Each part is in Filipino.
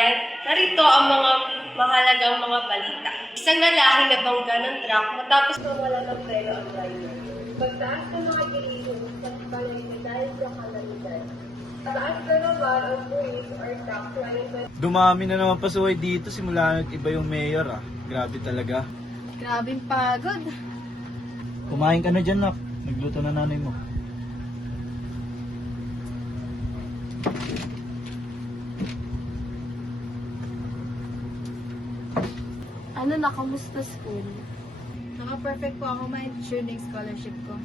kababayan, narito ang mga mahalagang mga balita. Isang lalaki na bangga ng truck matapos mawala ng preno ang driver. Magtaas ng mga gilihin sa balita dahil sa kalamidad. Taas ka naman ang buwis or tax na Dumami na naman pasuway dito simula nag iba yung mayor ah. Grabe talaga. Grabing pagod. Kumain ka na dyan, Nak. Nagluto na nanay mo. Ano na, kamusta school? Naka-perfect po ako ma-ensure scholarship ko.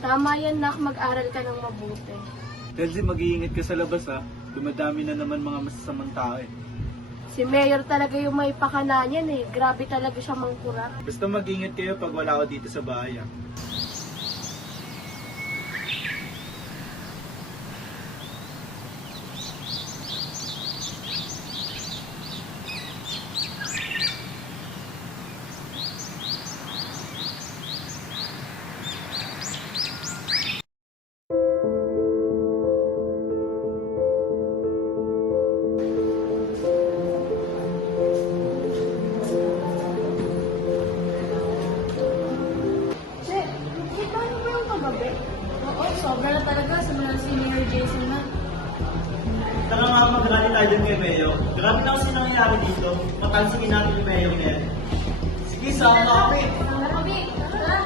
Tama yan, nak, mag-aral ka ng mabuti. Kasi mag-iingat ka sa labas ah. Dumadami na naman mga masasamang tao eh. Si Mayor talaga yung may pakana niyan eh. Grabe talaga siya mangkura. Basta mag-ingat kayo pag wala ako dito sa bahay ah. Kita niyo ba yung kagabi? Oo, sobra na talaga sa mga senior Jason na. Saka nga mag-rally tayo dyan kay Mayo. Grabe na kasi nangyayari dito. Patansigin natin yung Mayo na yan. Sige, sama kami. Tara, kami. Tara.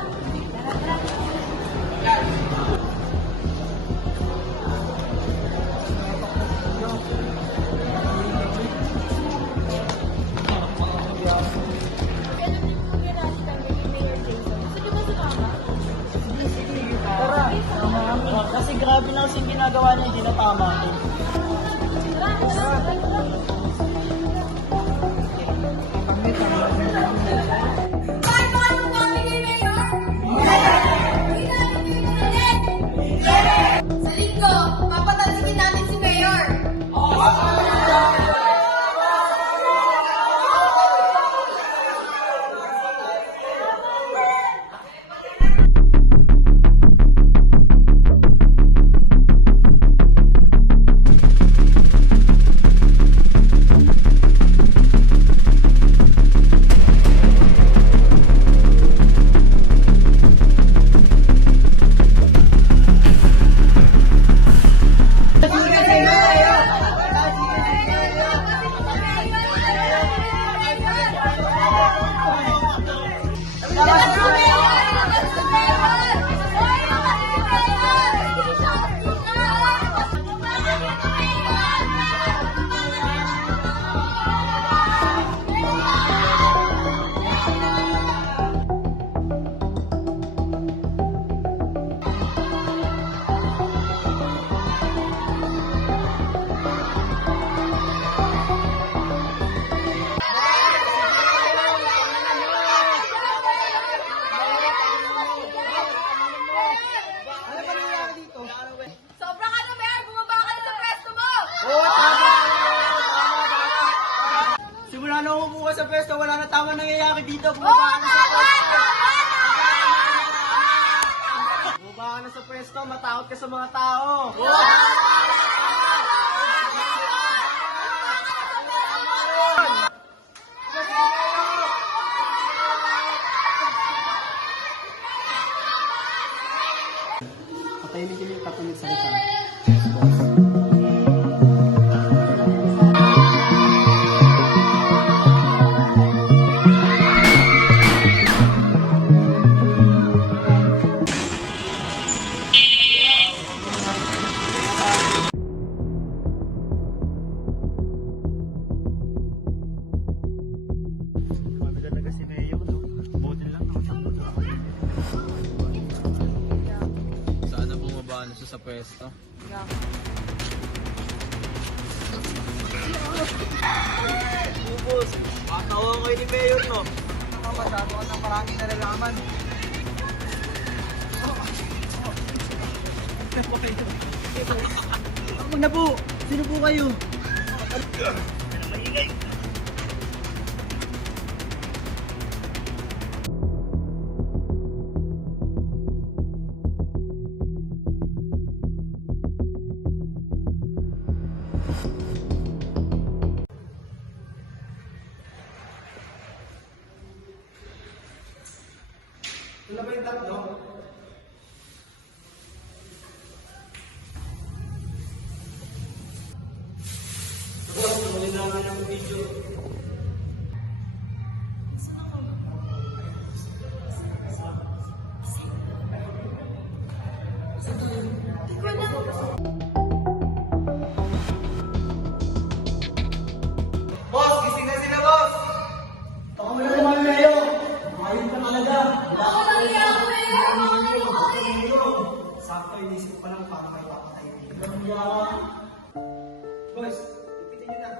Kasi grabe na kasi yung ginagawa niya, hindi na tama. Sa linggo, papatansigin natin si Mayor. Sobra ka na, Mayor! Bumaba ka na sa pwesto mo! Simula na umupo ka sa pwesto, wala na tama nangyayari dito. Bumaba ka na sa pwesto. Bumaba ka na sa pwesto, matakot ka sa mga tao. Patayin niyo yung tatlong salita. Grabe talaga si Mayo, no? Buti lang sana bumaba na siya sa pwesto. Ubus, matawa kayo ni Mayor, no? Masyado ka ng maraming nalalaman. Huwag na po! Sino po kayo? video. Boss, gising na sila, boss! Ako na naman, Mayo! Ayun pa talaga! Ako lang yan, Mayo! Sakto, inisip pa lang para may papatay. Boss, ipitin niyo na.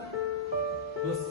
Boss,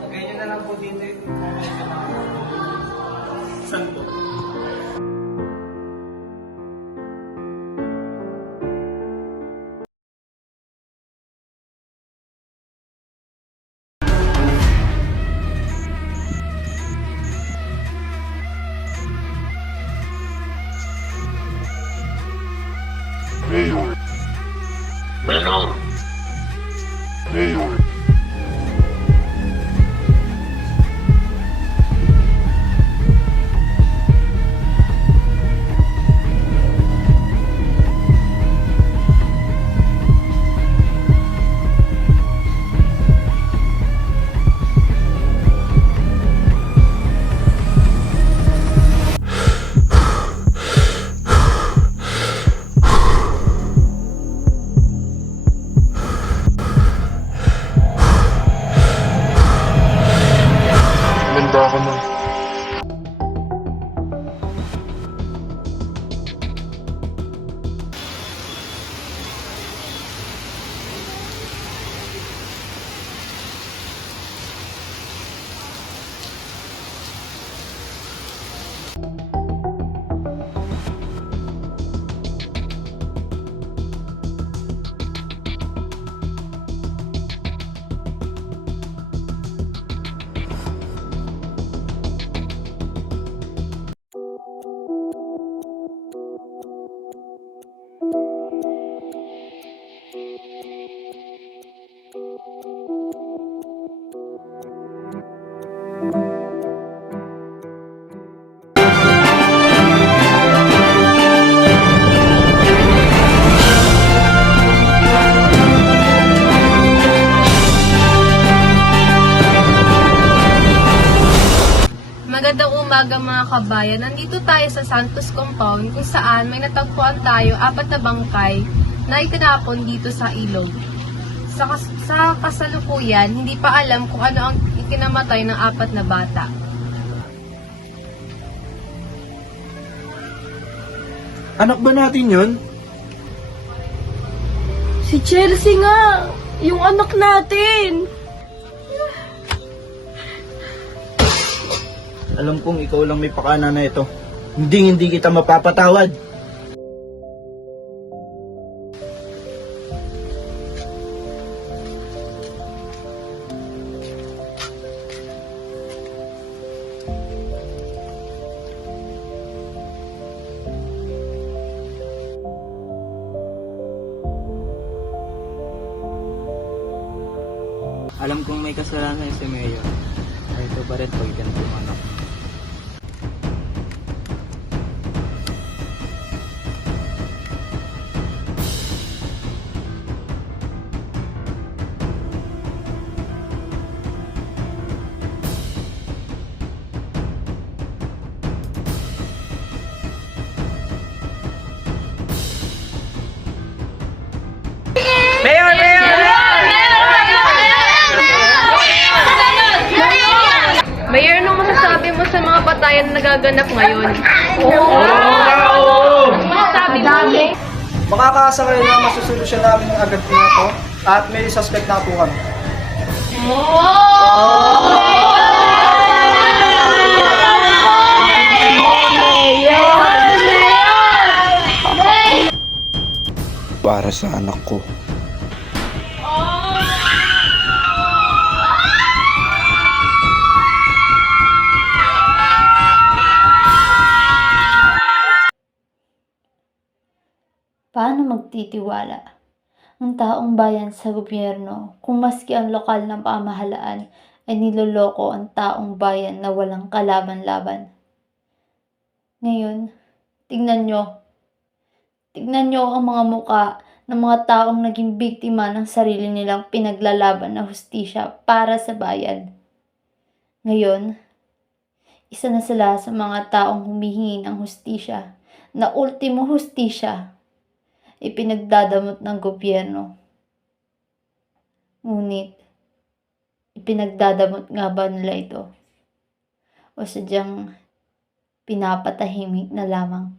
lagay niyo na lang po dito yung saan po? Mayor. Mayor. Mayor. Manda ka na. Magandang umaga mga kabayan. Nandito tayo sa Santos Compound kung saan may natagpuan tayo 4 na bangkay na itinapon dito sa ilog. Sa kasalukuyan, hindi pa alam kung ano ang ikinamatay ng 4 na bata. Anak ba natin yun? Si Chelsea nga! Yung anak natin! Alam kong ikaw lang may pakana na ito. Hindi kita mapapatawad. Alam kong may kasalanan si Mayor. Ay ito pa rin pag ganito anak. Mayor, anong masasabi mo sa mga patayan na nagaganap ngayon? Masasabi mo? Makakaasa kayo na masusolusyon namin agad po ito at may suspect na po kami. Para sa anak ko. Paano magtitiwala ang taong bayan sa gobyerno kung maski ang lokal na pamahalaan ay niloloko ang taong bayan na walang kalaban-laban? Ngayon, tignan nyo ang mga muka ng mga taong naging biktima ng sarili nilang pinaglalaban na hustisya para sa bayan. Ngayon, isa na sila sa mga taong humihingi ng hustisya na ultimo hustisya ipinagdadamot ng gobyerno. Ngunit, ipinagdadamot nga ba nila ito? O sadyang pinapatahimik na lamang?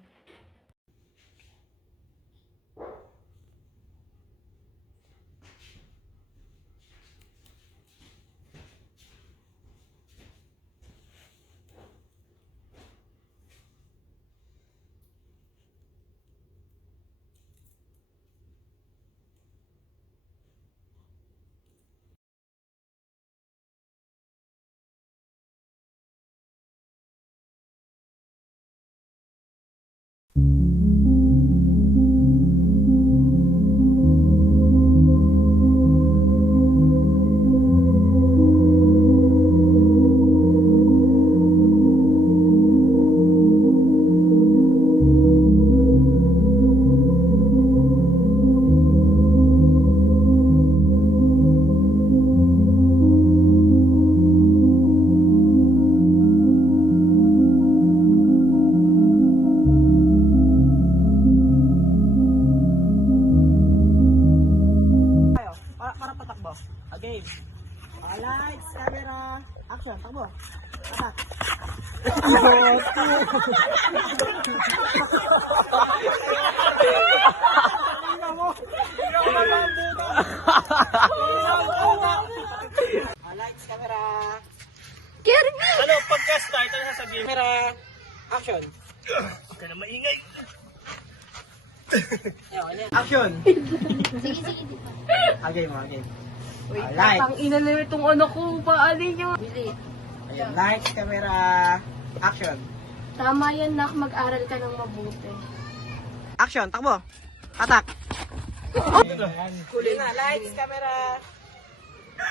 Para patakbo. Okay. Lights, camera, action. Takbo. Attack. Lights, camera. Ano, pagka-start, ano sasabihin? Camera, action. Huwag ka na maingay. Action. Okay mo, okay. Lights. Ang ina na itong ano ko, paano nyo? Ayan, lights, camera, action. Tama yan, nak, mag-aral ka ng mabuti. Action, takbo. Attack. Huli na, lights, camera.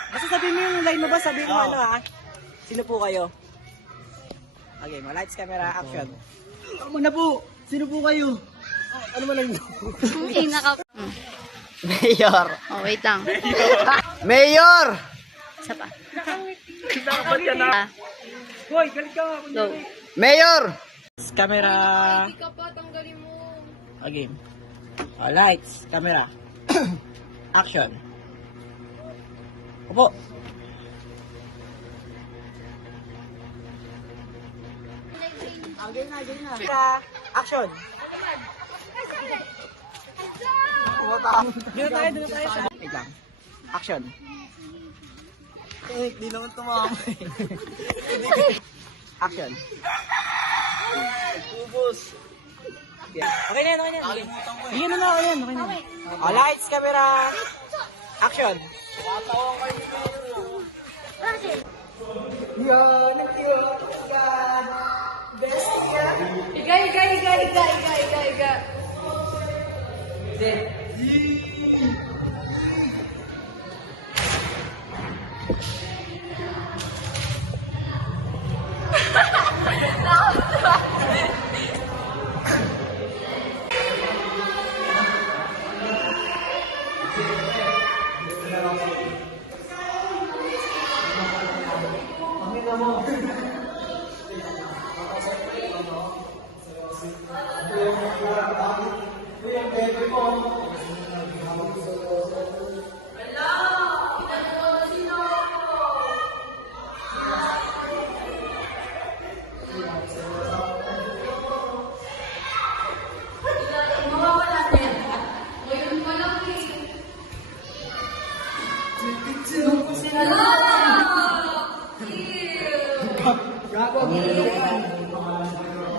Basta sabihin mo yung line mo ba? Sabihin mo ano ha? Sino po kayo? Okay, mo lights, camera, action. Tama na po. Sino po kayo? Ano man lang? Mayor. Oh, wait lang. Mayor! Isa pa. Hoy, galit ka. Go. Mayor! Camera. Hindi ka pa, tanggalin mo. Okay. Lights, camera. Action. Opo. Game na. Camera. Action. Dito tayo. Wait lang. Action. Di naman tumama. Action. Ubus. Okay na yan. Okay. Bigyan na ako yan. Okay na. Lights, camera. Action. Yan, ang cute. God. Best yan. Iga.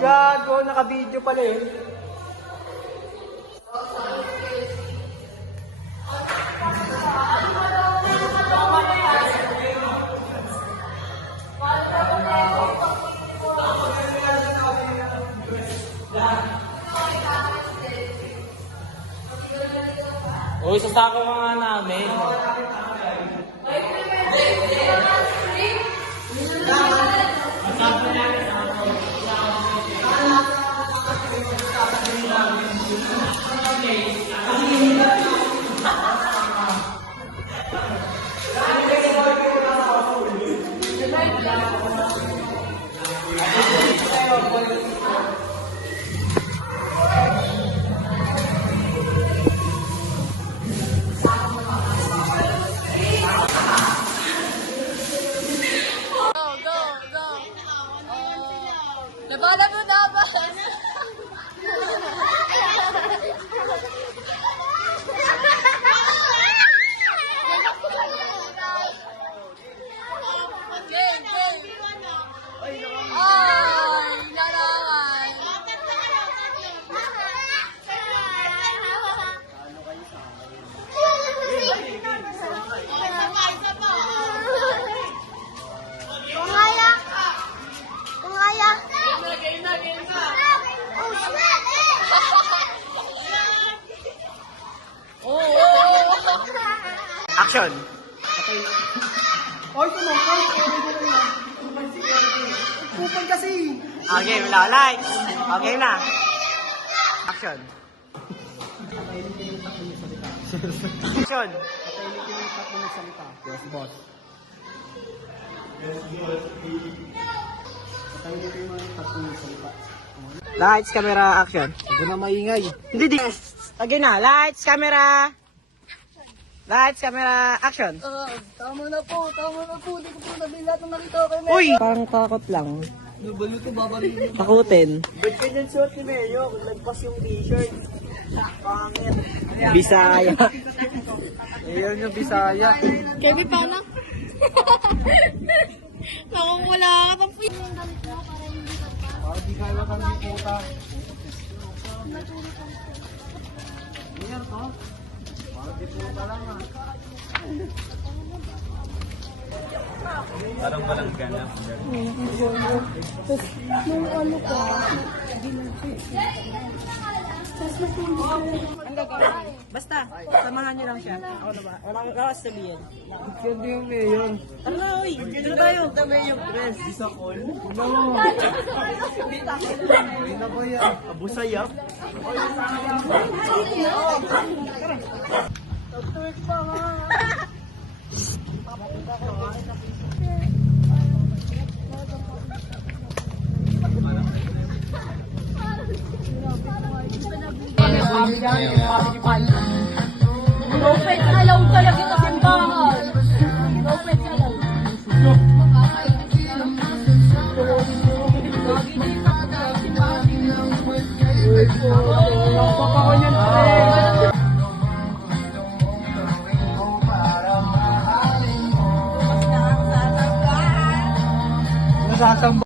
Gago, naka-video pala eh. Uy, sasako ka nga namin. Labanan mo dapat! Ay, narangan! Action! Oy, tumangkay! Kupal kasi! Okay, wala. Lights! Okay na. Action! Action! Yes, boss. Lights, camera, action. Huwag na maingay. Hindi, di. Again na. Lights, camera. Lights, camera, action. Tama na po. Hindi ko po nabili lahat ng nakita kay Uy! Parang takot lang. Nabalo to, babalik. Takutin. Ba't ganyan suot ni Mayo? Lagpas yung t-shirt. Pangit. Bisaya. Ayun yung Bisaya. Kevin, paano? Nakawala ka ng pin. Di kaya kami puta. Ayan to. Parang di puta lang ah. Parang walang ganap. Nung ano ka, Basta, samahan niyo lang siya. Ako na ba? Wala kang sabihin. Ganda yung Mayo. Tara na, uy. Dito tayo. Dami yung dress. Isa call. No. Ay na ba yan? Abusaya. Lopez, alaw talaga sa simbahan. Lopez, alaw. Nasasamba.